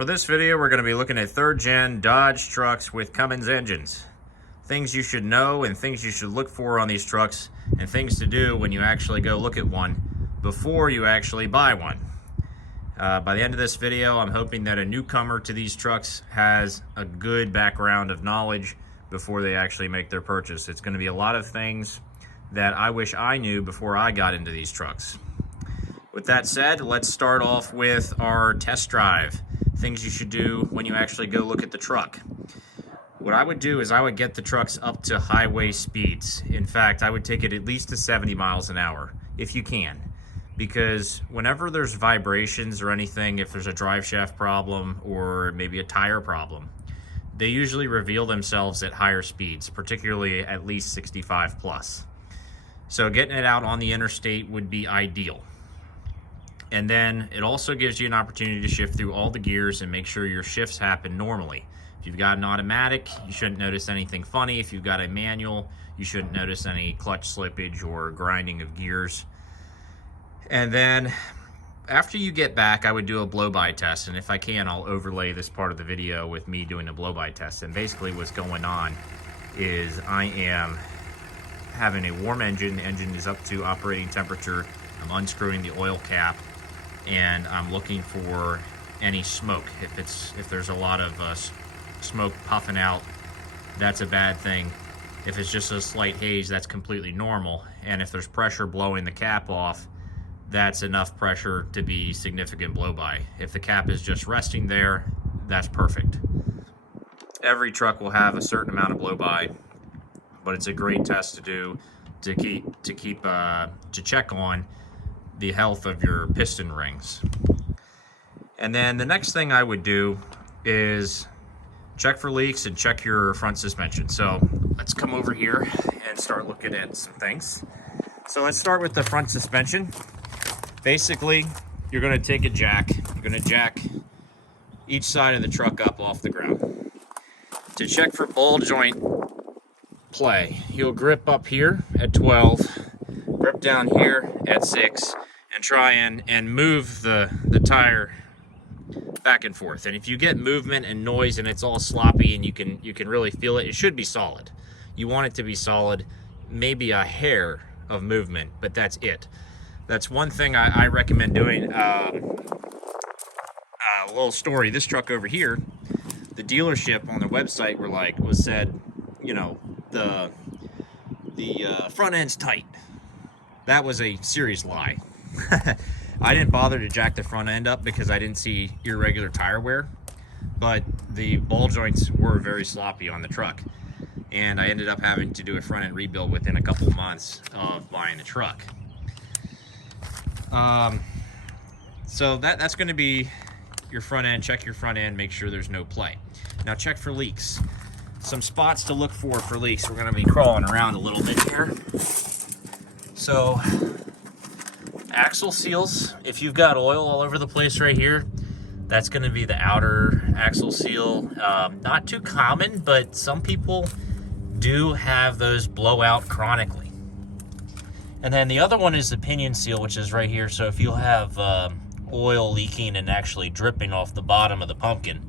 For this video, we're going to be looking at third-gen Dodge trucks with Cummins engines. Things you should know and things you should look for on these trucks, and things to do when you actually go look at one before you actually buy one. By the end of this video, I'm hoping that a newcomer to these trucks has a good background of knowledge before they actually make their purchase. It's going to be a lot of things that I wish I knew before I got into these trucks. With that said, let's start off with our test drive. Things you should do when you actually go look at the truck. What I would do is I would get the trucks up to highway speeds. In fact, I would take it at least to 70 miles an hour, if you can. Because whenever there's vibrations or anything, if there's a drive shaft problem or maybe a tire problem, they usually reveal themselves at higher speeds, particularly at least 65 plus. So getting it out on the interstate would be ideal. And then it also gives you an opportunity to shift through all the gears and make sure your shifts happen normally. If you've got an automatic, you shouldn't notice anything funny. If you've got a manual, you shouldn't notice any clutch slippage or grinding of gears. And then after you get back, I would do a blow-by test. And if I can, I'll overlay this part of the video with me doing a blow-by test. And basically what's going on is I am having a warm engine. The engine is up to operating temperature. I'm unscrewing the oil cap, and I'm looking for any smoke. If there's a lot of smoke puffing out, that's a bad thing. If it's just a slight haze, that's completely normal. And if there's pressure blowing the cap off, that's enough pressure to be significant blow-by. If the cap is just resting there, that's perfect. Every truck will have a certain amount of blow-by, but it's a great test to do to check on the health of your piston rings. And then the next thing I would do is check for leaks and check your front suspension. So let's come over here and start looking at some things. So let's start with the front suspension. Basically, you're going to take a jack. You're going to jack each side of the truck up off the ground. To check for ball joint play, you'll grip up here at 12, grip down here at 6, and try and move the tire back and forth. And if you get movement and noise and it's all sloppy and you can really feel it, it should be solid. You want it to be solid, maybe a hair of movement, but that's it. That's one thing I recommend doing. A little story, this truck over here, the dealership on their website said, you know, the front end's tight. That was a serious lie. I didn't bother to jack the front end up because I didn't see irregular tire wear, but the ball joints were very sloppy on the truck, and I ended up having to do a front end rebuild within a couple months of buying the truck. So that's going to be your front end. Check your front end, make sure there's no play. Now check for leaks. Some spots to look for leaks. We're going to be crawling around a little bit here. So axle seals, if you've got oil all over the place right here, that's going to be the outer axle seal. Not too common, but some people do have those blow out chronically. And then the other one is the pinion seal, which is right here. So if you have oil leaking and actually dripping off the bottom of the pumpkin,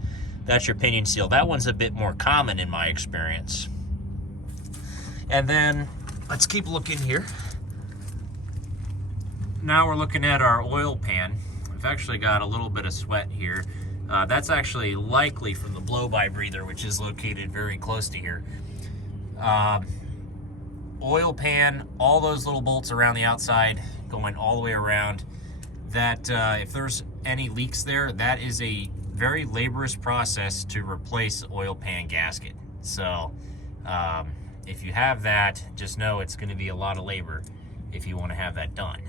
that's your pinion seal. That one's a bit more common in my experience. And then let's keep looking here. Now we're looking at our oil pan. We've actually got a little bit of sweat here. That's actually likely from the blow-by breather, which is located very close to here. Oil pan, all those little bolts around the outside, going all the way around. That if there's any leaks there, that is a very laborious process to replace the oil pan gasket. So if you have that, just know it's going to be a lot of labor if you want to have that done.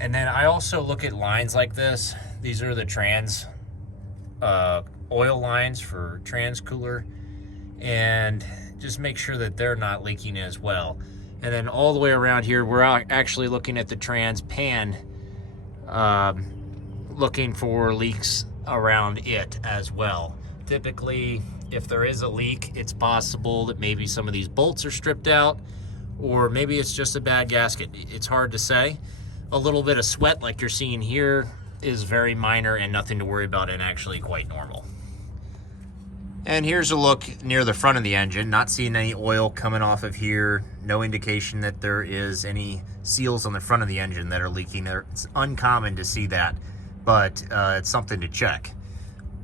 And then I also look at lines like this. These are the trans oil lines for trans cooler, and just make sure that they're not leaking as well. And then all the way around here, we're actually looking at the trans pan, looking for leaks around it as well. Typically, if there is a leak, it's possible that maybe some of these bolts are stripped out, or maybe it's just a bad gasket. It's hard to say. A little bit of sweat like you're seeing here is very minor and nothing to worry about and actually quite normal. And here's a look near the front of the engine. Not seeing any oil coming off of here. No indication that there is any seals on the front of the engine that are leaking. It's uncommon to see that, but it's something to check.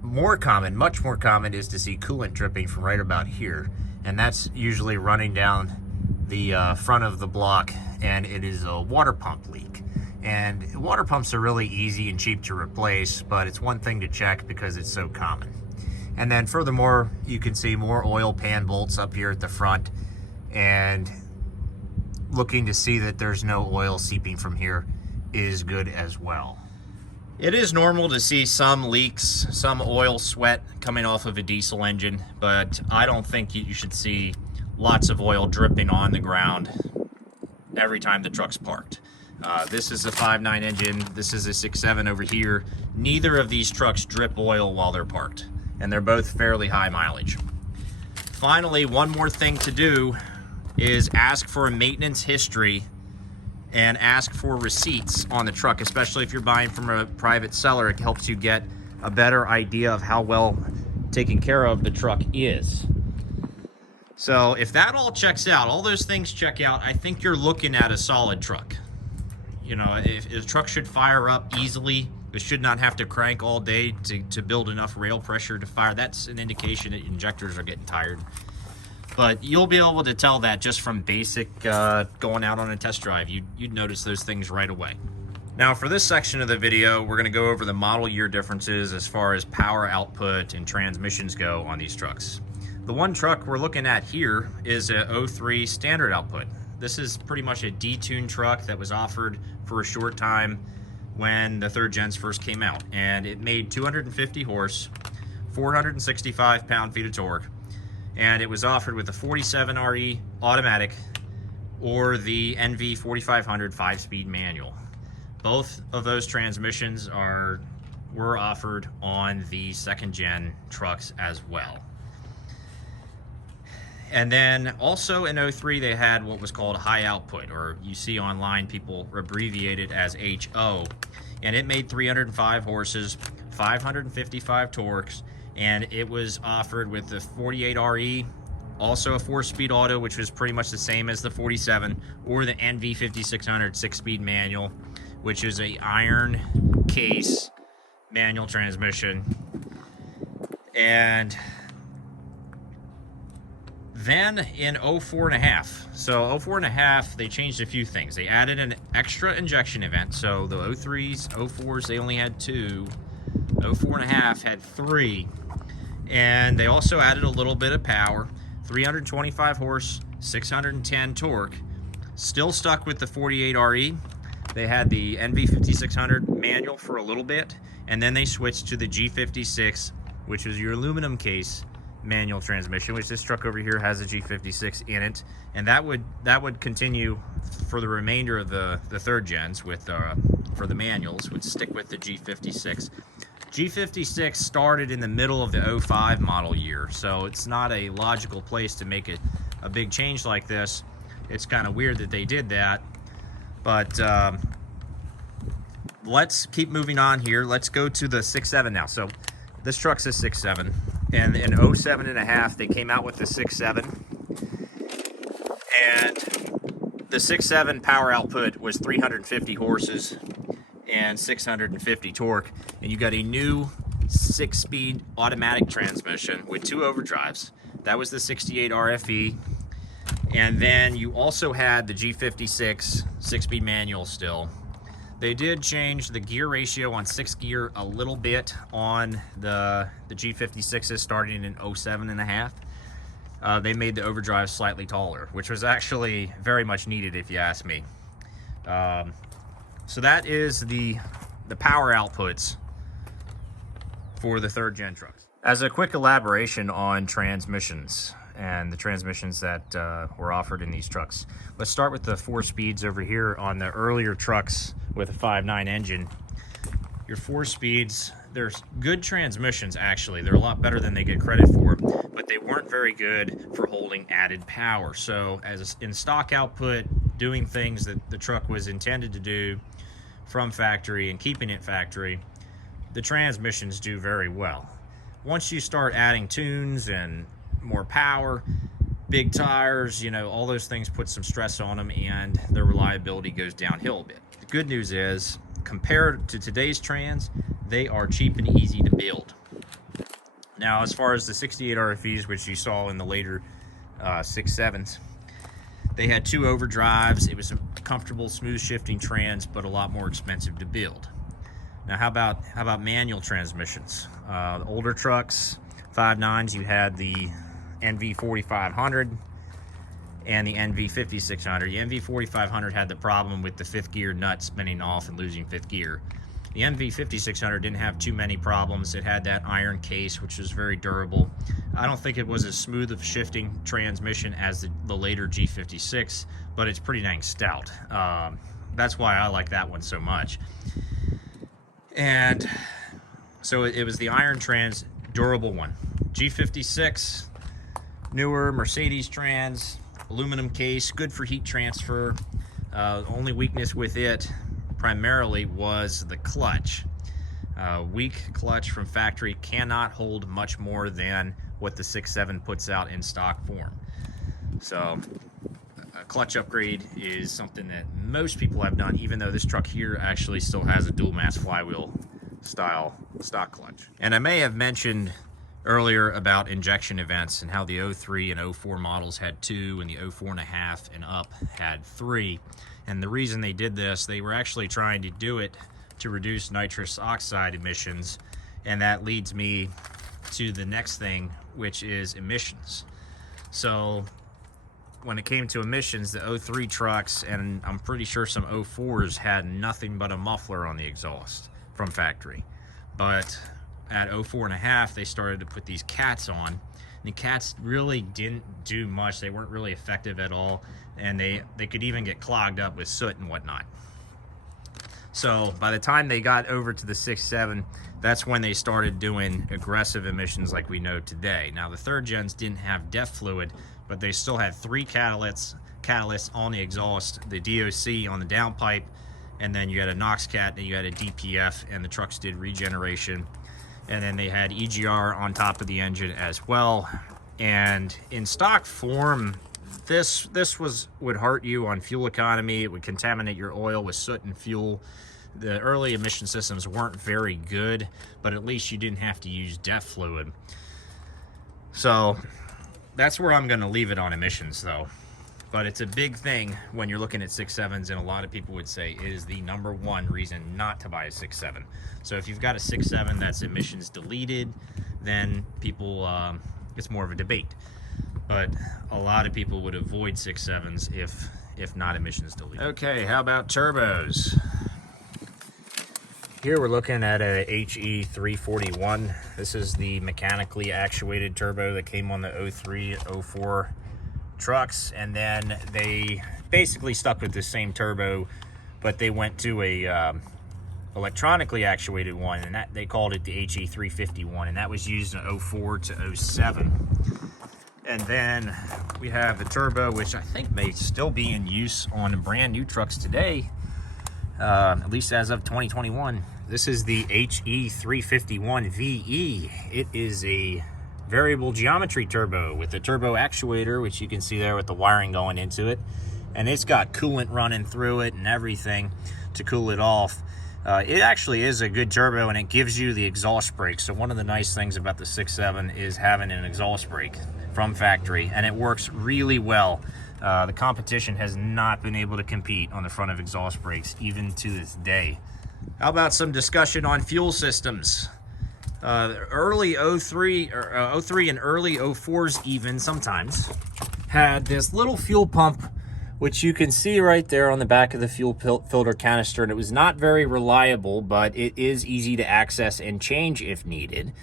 More common, much more common, is to see coolant dripping from right about here. And that's usually running down the front of the block, and it is a water pump leak. And water pumps are really easy and cheap to replace, but it's one thing to check because it's so common. And then furthermore, you can see more oil pan bolts up here at the front, and looking to see that there's no oil seeping from here is good as well. It is normal to see some leaks, some oil sweat coming off of a diesel engine, but I don't think you should see lots of oil dripping on the ground every time the truck's parked. This is a 5.9 engine, this is a 6.7 over here. Neither of these trucks drip oil while they're parked, and they're both fairly high mileage. Finally, one more thing to do is ask for a maintenance history and ask for receipts on the truck, especially if you're buying from a private seller. It helps you get a better idea of how well taken care of the truck is. So if that all checks out, all those things check out, I think you're looking at a solid truck. You know, if the truck should fire up easily, it should not have to crank all day to build enough rail pressure to fire. That's an indication that injectors are getting tired. But you'll be able to tell that just from basic going out on a test drive. You'd notice those things right away. Now for this section of the video, we're gonna go over the model year differences as far as power output and transmissions go on these trucks. The one truck we're looking at here is a 03 standard output. This is pretty much a detuned truck that was offered for a short time when the third gens first came out. And it made 250 horse, 465 pound-feet of torque. And it was offered with the 47 RE automatic or the NV 4500 5-speed manual. Both of those transmissions were offered on the second gen trucks as well. And then also in 03, they had what was called high output, or you see online people abbreviate it as HO. And it made 305 horses, 555 torques, and it was offered with the 48 RE, also a 4-speed auto, which was pretty much the same as the 47, or the NV 5600 6-speed manual, which is a iron case manual transmission. And then in 04.5, so 04.5, they changed a few things. They added an extra injection event. So the 03s, 04s, they only had 2. 04.5 had 3. And they also added a little bit of power, 325 horse, 610 torque. Still stuck with the 48 RE. They had the NV 5600 manual for a little bit, and then they switched to the G56, which is your aluminum case manual transmission, which this truck over here has a G56 in it, and that would continue for the remainder of the third gens with for the manuals, would stick with the G56. G56 started in the middle of the 05 model year, so it's not a logical place to make it a big change like this. It's kind of weird that they did that, but let's keep moving on here. Let's go to the 6.7 now. So this truck's a 6.7, and in 07.5 they came out with the 6.7, and the 6.7 power output was 350 horses and 650 torque, and you got a new 6-speed automatic transmission with 2 overdrives. That was the 68 RFE, and then you also had the G56 6-speed manual still. They did change the gear ratio on 6 gear a little bit on the G56s starting in 07.5. They made the overdrive slightly taller, which was actually very much needed if you ask me. So that is the power outputs for the third gen trucks. As a quick elaboration on transmissions and the transmissions that were offered in these trucks, let's start with the 4 speeds over here on the earlier trucks with a 5.9 engine. Your 4 speeds, they're good transmissions actually. They're a lot better than they get credit for, but they weren't very good for holding added power. So as in stock output, doing things that the truck was intended to do from factory and keeping it factory, the transmissions do very well. Once you start adding tunes and more power, big tires, you know, all those things put some stress on them and their reliability goes downhill a bit. The good news is, compared to today's trans, they are cheap and easy to build. Now, as far as the 68 RFEs, which you saw in the later 6.7s, they had 2 overdrives. It was a comfortable, smooth shifting trans, but a lot more expensive to build. Now, how about manual transmissions? The older trucks, 5.9s, you had the NV 4500 and the NV 5600. The NV 4500 had the problem with the 5th gear nut spinning off and losing 5th gear. The NV 5600 didn't have too many problems. It had that iron case, which was very durable. I don't think it was as smooth of shifting transmission as the later G56, but it's pretty dang stout. That's why I like that one so much. And so it was the iron trans, durable one. G56, newer Mercedes trans, aluminum case, good for heat transfer. Only weakness with it primarily was the clutch. Weak clutch from factory cannot hold much more than what the 6.7 puts out in stock form. So a clutch upgrade is something that most people have done, even though this truck here actually still has a dual mass flywheel style stock clutch. And I may have mentioned earlier about injection events and how the 03 and 04 models had 2 and the 04.5 and up had 3. And the reason they did this, they were actually trying to do it to reduce nitrous oxide emissions. And that leads me to the next thing, which is emissions. So when it came to emissions, the 03 trucks, and I'm pretty sure some 04s, had nothing but a muffler on the exhaust from factory. But at 04.5, they started to put these cats on. The cats really didn't do much. They weren't really effective at all, and they could even get clogged up with soot and whatnot. So by the time they got over to the 6.7, that's when they started doing aggressive emissions like we know today. Now, the 3rd gens didn't have DEF fluid, but they still had 3 catalysts on the exhaust, the DOC on the downpipe, and then you had a NOx cat and you had a DPF, and the trucks did regeneration. And then they had EGR on top of the engine as well. And in stock form, this would hurt you on fuel economy. It would contaminate your oil with soot and fuel. The early emission systems weren't very good, but at least you didn't have to use DEF fluid. So that's where I'm going to leave it on emissions, though. But it's a big thing when you're looking at 6.7s, and a lot of people would say it is the #1 reason not to buy a 6.7. So if you've got a 6.7 that's emissions deleted, then people, it's more of a debate. But a lot of people would avoid 6.7s if not emissions deleted. Okay, how about turbos? Here we're looking at a HE341. This is the mechanically actuated turbo that came on the 03, 04 trucks, and then they basically stuck with the same turbo, but they went to a electronically actuated one, and that they called it the HE351, and that was used in 04 to 07. And then we have the turbo, which I think may still be in use on brand new trucks today, at least as of 2021. This is the HE351VE. It is a variable geometry turbo with a turbo actuator, which you can see there with the wiring going into it, and it's got coolant running through it and everything to cool it off. It actually is a good turbo, and it gives you the exhaust brake. So one of the nice things about the 6.7 is having an exhaust brake from factory, and it works really well. The competition has not been able to compete on the front of exhaust brakes even to this day. How about some discussion on fuel systems? Early 03 and early 04s even sometimes had this little fuel pump, which you can see right there on the back of the fuel filter canister, and it was not very reliable, but it is easy to access and change if needed.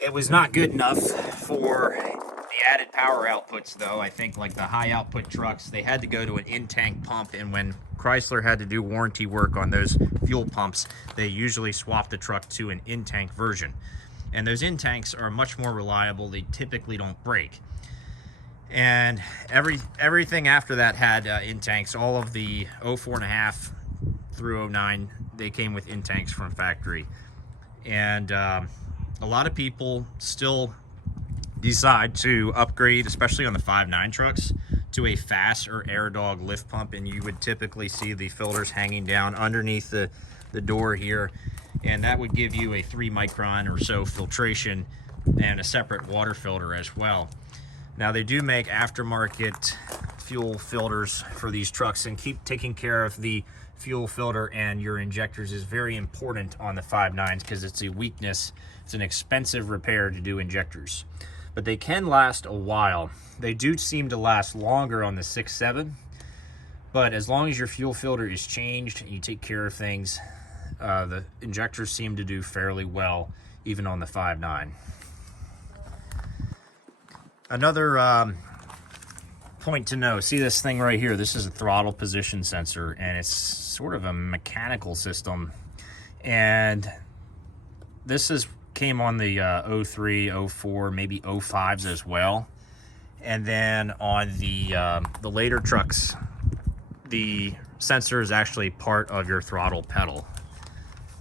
It was not good enough for the added power outputs, though. I think like the high output trucks, they had to go to an in-tank pump, and when Chrysler had to do warranty work on those fuel pumps, they usually swapped the truck to an in-tank version. And those in-tanks are much more reliable. They typically don't break. And everything after that had in-tanks. All of the 04.5 through 09, they came with in-tanks from factory. And a lot of people still decide to upgrade, especially on the 5.9 trucks, to a FAST or Air Dog lift pump, and you would typically see the filters hanging down underneath the door here, and that would give you a 3 micron or so filtration and a separate water filter as well. Now, they do make aftermarket fuel filters for these trucks, and keep taking care of the fuel filter and your injectors is very important on the 5.9s because it's a weakness. It's an expensive repair to do injectors, but they can last a while. They do seem to last longer on the 6.7, but as long as your fuel filter is changed and you take care of things, the injectors seem to do fairly well even on the 5.9. Another point to know, see this thing right here, this is a throttle position sensor, and it's sort of a mechanical system, and this came on the 03, 04, maybe 05s as well. And then on the later trucks, the sensor is actually part of your throttle pedal.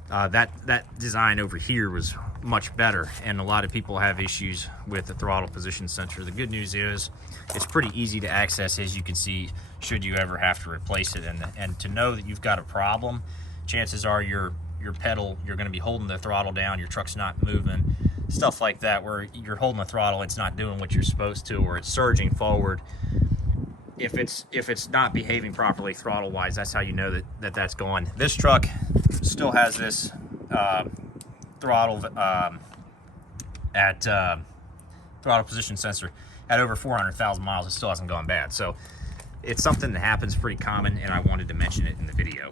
That design over here was much better, and a lot of people have issues with the throttle position sensor. The good news is it's pretty easy to access, as you can see, should you ever have to replace it. And to know that you've got a problem, chances are your pedal, you're going to be holding the throttle down, your truck's not moving, stuff like that, where you're holding the throttle, it's not doing what you're supposed to, or it's surging forward. If it's not behaving properly throttle wise, that's how you know that's going. This truck still has this throttle throttle position sensor at over 400,000 miles. It still hasn't gone bad, so it's something that happens pretty common, and I wanted to mention it in the video.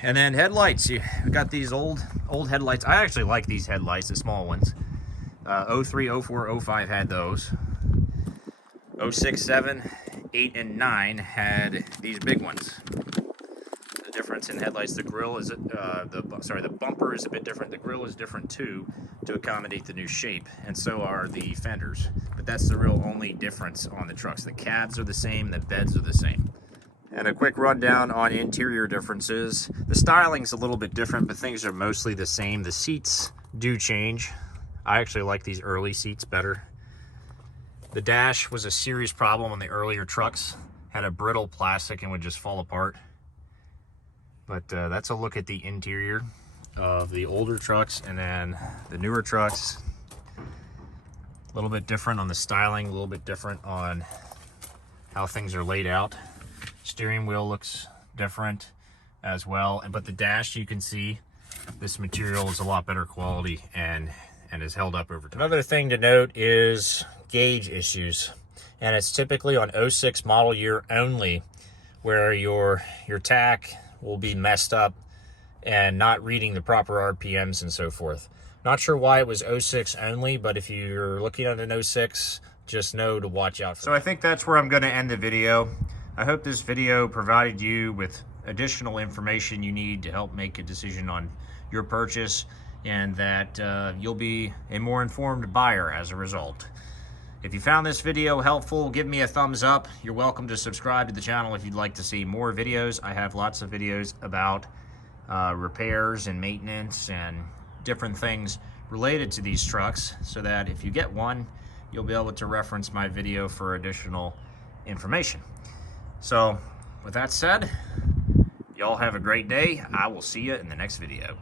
And then headlights, we got these old headlights. I actually like these headlights, the small ones. 03, 04, 05 had those. 06, 7, 8, and 9 had these big ones. The difference in headlights, the grille is the bumper is a bit different. The grille is different too, to accommodate the new shape, and so are the fenders. But that's the real only difference on the trucks. The cabs are the same, the beds are the same. And a quick rundown on interior differences. The styling's a little bit different, but things are mostly the same. The seats do change. I actually like these early seats better. The dash was a serious problem on the earlier trucks. Had a brittle plastic and would just fall apart. But that's a look at the interior of the older trucks, and then the newer trucks. A little bit different on the styling, a little bit different on how things are laid out. Steering wheel looks different as well, but the dash, you can see this material is a lot better quality and is held up over time. Another thing to note is gauge issues, and it's typically on 06 model year only, where your tach will be messed up and not reading the proper RPMs and so forth. Not sure why it was 06 only, but if you're looking at an 06, just know to watch out for that. So I think that's where I'm going to end the video. I hope this video provided you with additional information you need to help make a decision on your purchase, and that you'll be a more informed buyer as a result. If you found this video helpful, give me a thumbs up. You're welcome to subscribe to the channel if you'd like to see more videos. I have lots of videos about repairs and maintenance and different things related to these trucks, so that if you get one, you'll be able to reference my video for additional information. So with that said, y'all have a great day. I will see you in the next video.